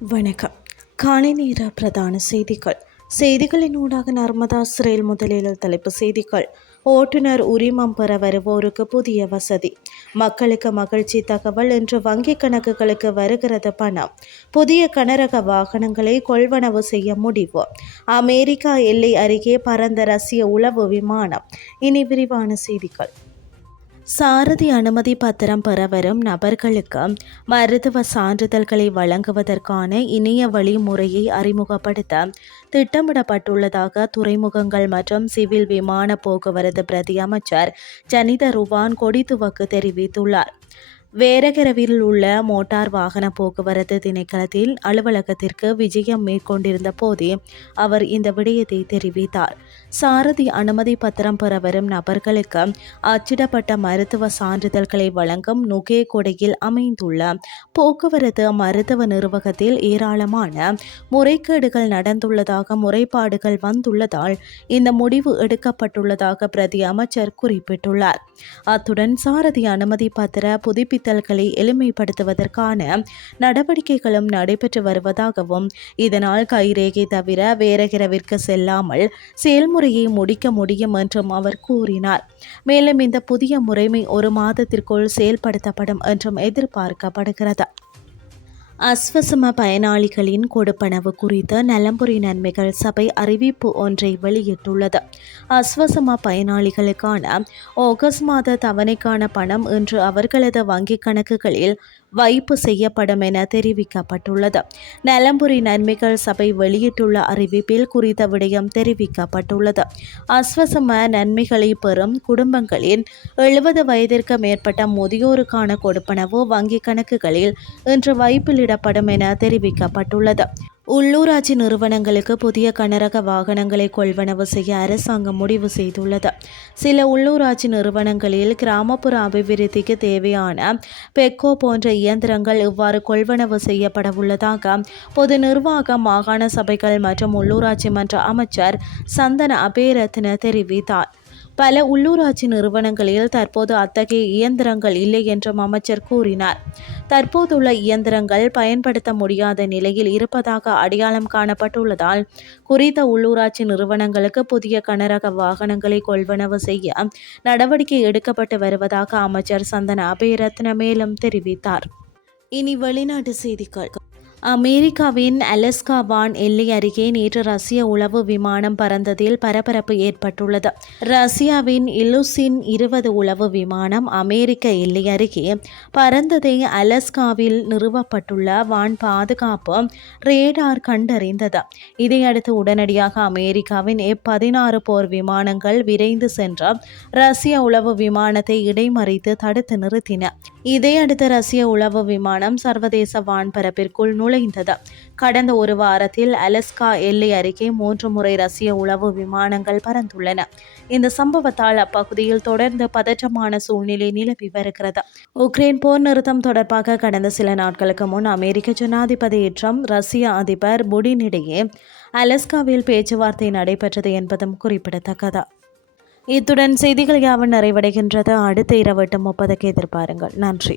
வணக்கம். காலை நேர பிரதான செய்திகளின் ஊடாக நர்மதா சிறையில் முதலில் தலைப்பு செய்திகள். ஓட்டுநர் உரிமம் பெற வருவோருக்கு புதிய வசதி. மக்களுக்கு மகிழ்ச்சி தகவல். இன்று வங்கிக் கணக்குகளுக்கு வருகிறது பணம். புதிய கனரக வாகனங்களை கொள்வனவு செய்ய முடிவு. அமெரிக்கா எல்லை அருகே பறந்த ரஷ்ய உளவு விமானம். இனி விரிவான செய்திகள். சாரதி அனுமதி பத்திரம் பெற வரும் நபர்களுக்கு மருத்துவ சான்றிதழ்களை வழங்குவதற்கான இணைய வழிமுறையை அறிமுகப்படுத்த திட்டமிடப்பட்டுள்ளதாக துறைமுகங்கள் மற்றும் சிவில் விமான போக்குவரத்து பிரதி அமைச்சர் ஜனித ருவான் கொடிதுவக்கு தெரிவித்துள்ளார். வேரகரவில் உள்ள மோட்டார் வாகன போக்குவரத்து திணைக்களத்தில் அலுவலகத்திற்கு விஜயம் மேற்கொண்டிருந்த போதே அவர் இந்த விடயத்தை தெரிவித்தார். சாரதி அனுமதி பத்திரம் பெற வரும் நபர்களுக்கு அச்சிடப்பட்ட மருத்துவ சான்றிதழ்களை வழங்கும் நுகேகொடையில் அமைந்துள்ள போக்குவரத்து மருத்துவ நிர்வாகத்தில் ஏராளமான முறைகேடுகள் நடந்துள்ளதாக முறைப்பாடுகள் வந்துள்ளதால் இந்த முடிவு எடுக்கப்பட்டுள்ளதாக பிரதி அமைச்சர் குறிப்பிட்டுள்ளார். அத்துடன் சாரதி அனுமதி பத்திர புதுப்பித்தல்களை எளிமைப்படுத்துவதற்கான நடவடிக்கைகளும் நடைபெற்று வருவதாகவும் இதனால் கைரேகை தவிர வேறகிரவிற்கு செல்லாமல் செயல்முறையை முடிக்க முடியும் என்றும் அவர் கூறினார். மேலும் இந்த புதிய முறைமை 1 மாதத்திற்குள் செயல்படுத்தப்படும் என்றும் எதிர்பார்க்கப்படுகிறது. அஸ்வசம பயனாளிகளின் கொடுப்பனவு குறித்து நலம்புரி நன்மைகள் சபை அறிவிப்பு ஒன்றை வெளியிட்டுள்ளது. அஸ்வசம பயனாளிகளுக்கான ஆகஸ்ட் மாத தவணைக்கான பணம் இன்று அவர்களது வங்கிக் கணக்குகளில் வைப்பு செய்யப்படும் என தெரிவிக்கப்பட்டுள்ளது. நலம்புரி நன்மைகள் சபை வெளியிட்டுள்ள அறிவிப்பில் குறித்த விடயம் தெரிவிக்கப்பட்டுள்ளது. அஸ்வசம நன்மைகளை பெறும் குடும்பங்களின் 70 வயதிற்கு மேற்பட்ட முதியோருக்கான கொடுப்பனவு வங்கிக் கணக்குகளில் இன்று வைப்பிலிடப்படும் என தெரிவிக்கப்பட்டுள்ளது. உள்ளூராட்சி நிறுவனங்களுக்கு புதிய கனரக வாகனங்களை கொள்வனவு செய்ய அரசாங்கம் முடிவு செய்துள்ளது. சில உள்ளூராட்சி நிறுவனங்களில் கிராமப்புற அபிவிருத்திக்கு தேவையான பெக்கோ போன்ற இயந்திரங்கள் இவ்வாறு கொள்வனவு செய்யப்பட உள்ளதாக பொது நிர்வாகம், மாகாண சபைகள் மற்றும் உள்ளூராட்சி மன்ற அமைச்சர் சந்தன அபேரத்ன தெரிவித்தார். பல உள்ளூராட்சி நிறுவனங்களில் தற்போது அத்தகைய இயந்திரங்கள் இல்லை என்றும் அமைச்சர் கூறினார். தற்போதுள்ள இயந்திரங்கள் பயன்படுத்த முடியாத நிலையில் இருப்பதாக அடையாளம் காணப்பட்டுள்ளதால் குறித்த உள்ளூராட்சி நிறுவனங்களுக்கு புதிய கனரக வாகனங்களை கொள்வனவு செய்ய நடவடிக்கை எடுக்கப்பட்டு வருவதாக அமைச்சர் சந்தன அபேரத்ன மேலும் தெரிவித்தார். இனி வெளிநாட்டு செய்திகள். அமெரிக்காவின் அலஸ்கா வான் எல்லை அருகே நேற்று ரஷ்ய உளவு விமானம் பறந்ததில் பரபரப்பு ஏற்பட்டுள்ளது. ரஷ்யாவின் இலுசின் 20 உளவு விமானம் அமெரிக்க எல்லை அருகே பறந்ததை அலஸ்காவில் நிறுவப்பட்டுள்ள வான் பாதுகாப்பு ரேடார் கண்டறிந்தது. இதையடுத்து உடனடியாக அமெரிக்காவின் F-16 போர் விமானங்கள் விரைந்து சென்ற ரஷ்ய உளவு விமானத்தை இடைமறித்து தடுத்து நிறுத்தின. இதையடுத்து ரஷ்ய உளவு விமானம் சர்வதேச வான்பரப்பிற்குள் நுழைந்தது. கடந்த ஒரு வாரத்தில் அலஸ்கா எல்லை அருகே 3 முறை ரஷ்ய உளவு விமானங்கள் பறந்துள்ளன. இந்த சம்பவத்தால் அப்பகுதியில் தொடர்ந்து பதற்றமான சூழ்நிலை நிலவி வருகிறது. உக்ரைன் போர் நிறுத்தம் தொடர்பாக கடந்த சில நாட்களுக்கு முன் அமெரிக்க ஜனாதிபதி ட்ரம்ப், ரஷ்ய அதிபர் புடின் இடையே அலஸ்காவில் பேச்சுவார்த்தை நடைபெற்றது என்பதும் குறிப்பிடத்தக்கது. இத்துடன் செய்திகள் யாவும் நிறைவடைகின்றது. அடுத்த இரவு 8:30 எதிர்பாருங்கள். நன்றி.